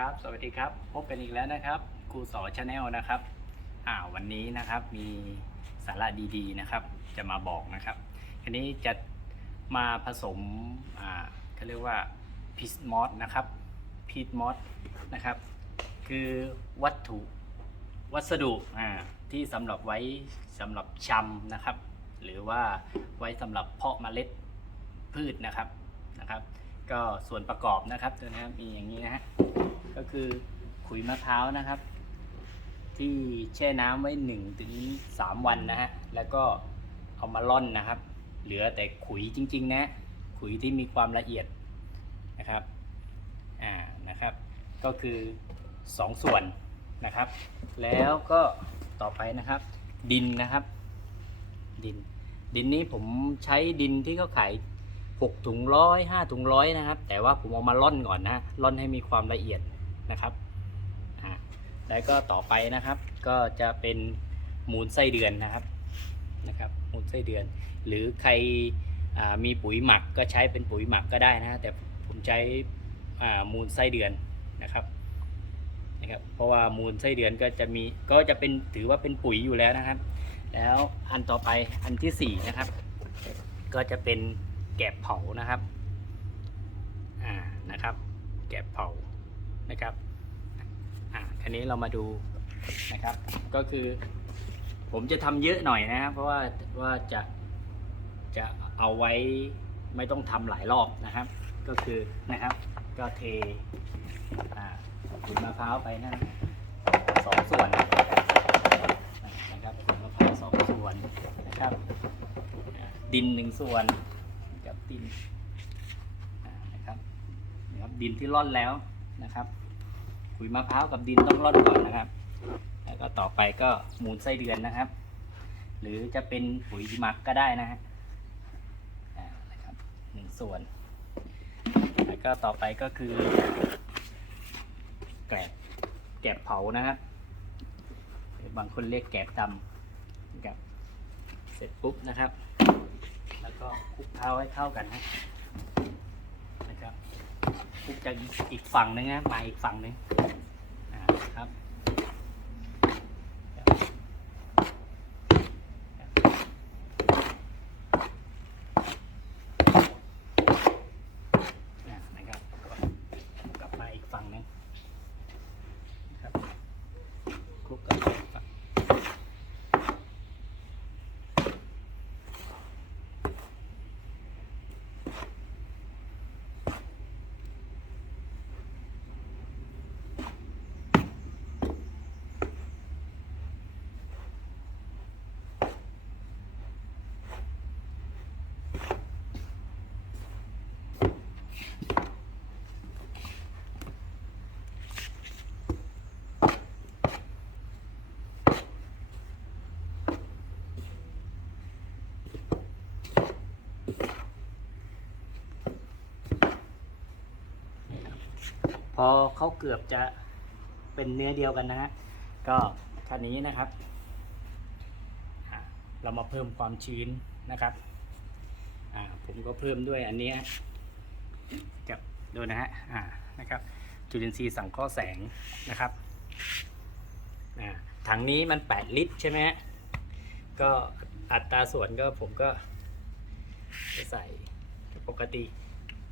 ครับ สวัสดีครับ พบกันอีกแล้วนะครับครูสอชาแนลนะครับอ่าวันนี้นะครับมีสาระดีๆนะครับ จะมาบอกนะครับทีนี้จะมาผสมอ่าเขาเรียกว่าพิสมอสนะครับพิสมอสนะครับ คือวัตถุวัสดุอ่าที่สำหรับไว้สำหรับชำนะครับ หรือว่าไว้สำหรับเพาะเมล็ดพืชนะครับนะครับ ก็ส่วนประกอบนะครับตัวนี้มีอย่างนี้นะฮะ ก็คือขุยมะพร้าวนะครับ ที่แช่น้ำไว้1ถึง3วันนะฮะแล้วก็เอามาล่อนนะครับ เหลือแต่ขุยจริง ๆ นะ ขุยที่มีความละเอียดนะครับอ่านะครับ ก็คือ2ส่วนนะครับ แล้วก็ต่อไปนะครับ ดินนะครับ ดิน ดินนี้ผมใช้ดินที่เขาขาย6ถุงร้อยห้าถุงร้อยนะครับ แต่ว่าผมเอามาล่อนก่อนนะล่อนให้มีความละเอียด นะครับแล้วก็ต่อไปนะครับ ก็จะเป็นมูลไส้เดือนนะครับนะครับ มูลไส้เดือน หรือใครมีปุ๋ยหมักก็ใช้เป็นปุ๋ยหมักก็ได้นะแต่ผมใช้มูลไส้เดือนนะครับนะครับ เพราะว่ามูลไส้เดือนก็จะมีก็จะเป็นถือว่าเป็นปุ๋ยอยู่แล้วนะครับ แล้วอันต่อไปอันที่สี่นะครับ ก็จะเป็นแกบเผานะครับอ่านะครับ แกบเผา นะครับอ่าคันนี้เรามาดูนะครับ ก็คือผมจะทำเยอะหน่อยนะครับเพราะว่าว่าจะจะเอาไว้ไม่ต้องทำหลายรอบนะครับ ก็คือนะครับ ก็เทอ่าขุยมะพร้าวไปนะสองส่วนนะครับขุยมะพร้าวสองส่วนนะครับ ดินหนึ่งส่วนกับดินนะครับนะครับดินที่ร่อนแล้ว นะครับขุยมะพร้าวกับดินต้องร่อนก่อนนะครับ แล้วก็ต่อไปก็มูลไส้เดือนนะครับ หรือจะเป็นปุ๋ยหมักก็ได้นะฮะนะครับหนึ่งส่วน แล้วก็ต่อไปก็คือ แกลบแกลบเผานะครับหรือบางคนเรียกแกลบดำนะครับเสร็จปุ๊บนะครับ แล้วก็คลุกเคล้าให้เข้ากันนะครับ จากอีกฝั่งหนึงนะมาอีกฝั่งหนึงอ่าครับอ่านะครับกลับมาอีกฝั่งหนึงนะครับคลุกกับอีกฝั่ง พอเขาเกือบจะเป็นเนื้อเดียวกันนะฮะก็คันนี้นะครับ เรามาเพิ่มความชื้นนะครับผมก็เพิ่มด้วยอันนี้จับดูนะฮะนะครับ จุลินทรีย์สังเคราะห์แสงนะครับถังนี้มัน 8 ลิตรใช่ไหมฮะก็อัตราส่วนก็ผมก็จะใส่ปกติ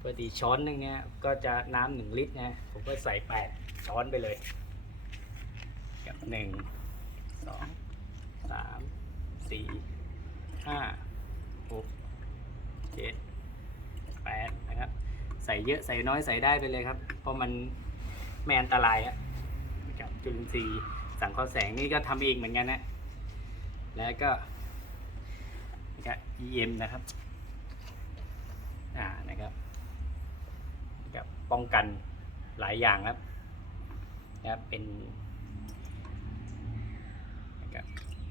ปกติช้อนหนึงเนี่ยก็จะน้ำหนึ่งลิตรนะผมก็ใส่แปดช้อนไปเลยกับหนึ่งสองสามสี่ห้าหกเจ็ดแปดนะครับ ใส่เยอะใส่น้อยใส่ได้ไปเลยครับ เพราะมันไม่อันตรายอะกับจุลินทรีย์สังเคราะห์แสงนี่ก็ทำเองเหมือนกันนะ แล้วก็นะครับ EM นะครับ อ่านะครับ ป้องกันหลายอย่างครับนะครับเป็นนะครับ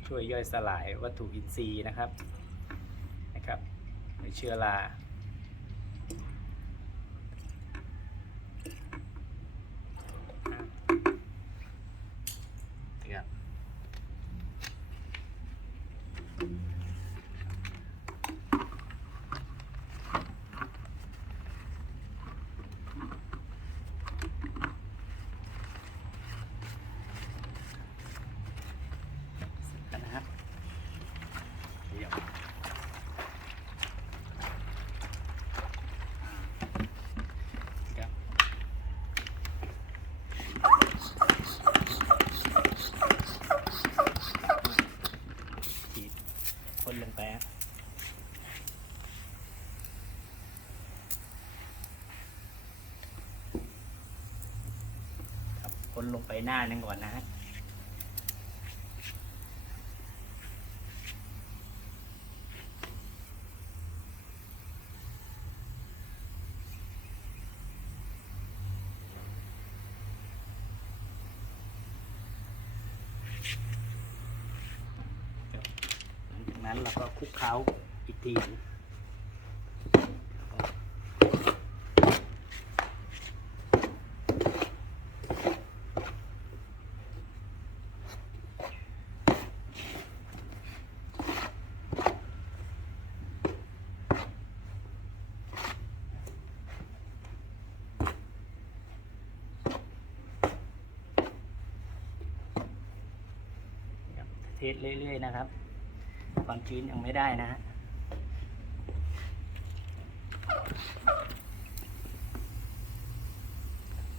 ช่วยย่อยสลายวัตถุอินทรีย์นะครับนะครับเชื้อรานะครับ คน ลงไปหน้านึงก่อนนะฮะหลังจากนั้นเราก็คลุกเคล้าอีกที เทสเรื่อยๆนะครับ ความชื้นยังไม่ได้นะฮะ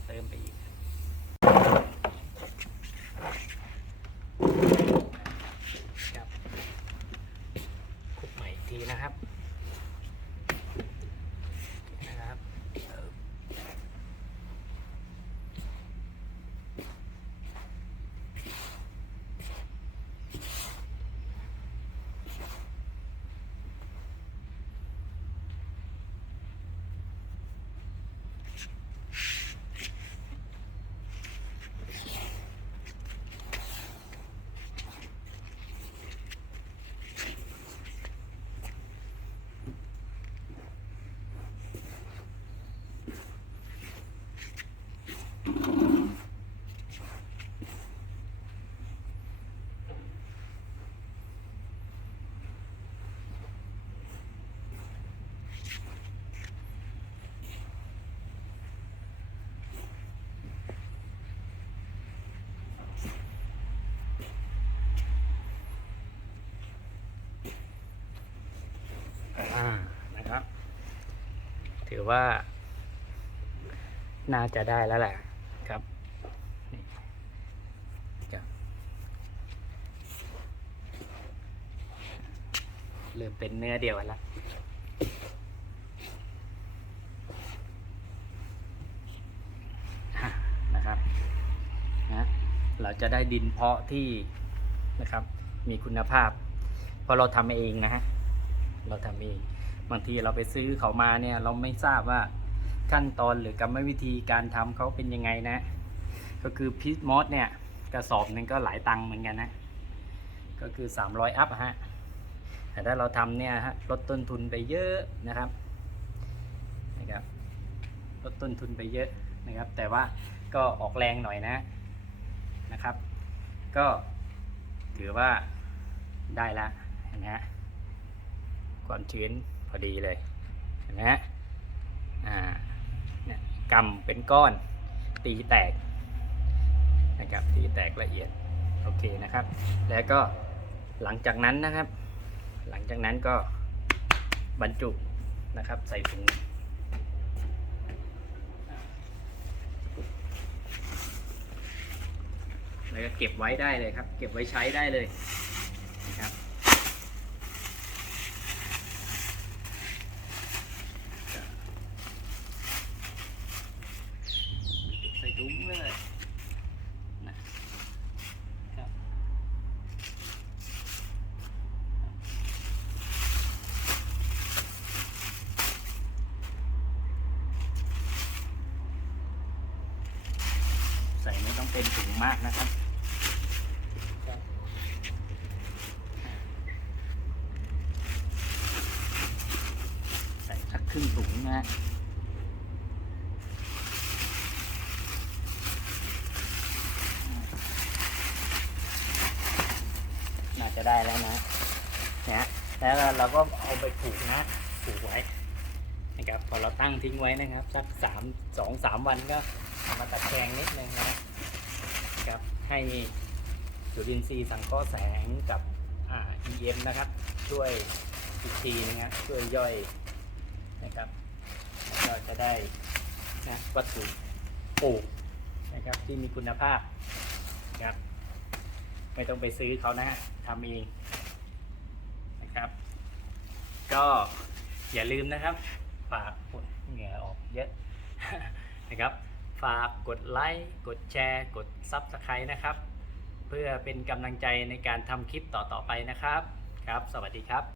เติมไปอีกครับคุกใหม่ทีนะครับเติม อ่า นะครับ ถือ ว่า น่าจะได้แล้วแหละครับเริ่มเป็นเนื้อเดียวกันแล้วอะนะครับนะเราจะได้ดินเพาะที่นะครับ มีคุณภาพ เพราะเราทำเองนะฮะ เราทำเอง บางทีเราไปซื้อเขามาเนี่ย เราไม่ทราบว่าขั้นตอนหรือกรรมวิธีการทำเขาเป็นยังไงนะ ก็คือพิษมอสเนี่ยกระสอบหนึ่งก็หลายตังค์เหมือนกันนะ ก็คือ 300 อัพฮะแต่ถ้าเราทำเนี่ยฮะลดต้นทุนไปเยอะนะครับนะครับลดต้นทุนไปเยอะนะครับ แต่ว่าก็ออกแรงหน่อยนะนะครับ ก็ถือว่าได้ละนไหมฮะความชื้น พอดีเลยเห็นไหมฮะอ่าเนี่ยกำเป็นก้อนตีแตกนะครับตีแตกละเอียดโอเคนะครับ แล้วก็หลังจากนั้นนะครับ หลังจากนั้นก็บรรจุนะครับใส่ถุงแล้วก็เก็บไว้ได้เลยครับ เก็บไว้ใช้ได้เลยนะครับ ใส่ถุงเลยนะครับใส่ไม่ต้อง เป็นถุงมากนะครับ ใส่สักครึ่งถุงนะฮะน่าจะได้แล้วนะนะแล้วเราก็เอาไปผูกนะผูกไว้นะครับพอเราตั้งทิ้งไว้นะครับ สักสามสองสามวันก็มาตัดแกงนิดนึงนะ ครับให้จุลินทรีย์สังเคราะห์แสงกับอ่า EM นะครับช่วยอีกทีนะครับช่วยย่อยนะครับก็จะได้นะวัตถุปลูกนะครับที่มีคุณภาพนะครับไม่ต้องไปซื้อเขานะฮะทำเองนะครับ ก็อย่าลืมนะครับฝากเหงื่อออกเยอะนะครับ ฝากกดไลค์ กดแชร์ กด Subscribe นะครับ เพื่อเป็นกำลังใจในการทำคลิปต่อๆไปนะครับ ครับ สวัสดีครับ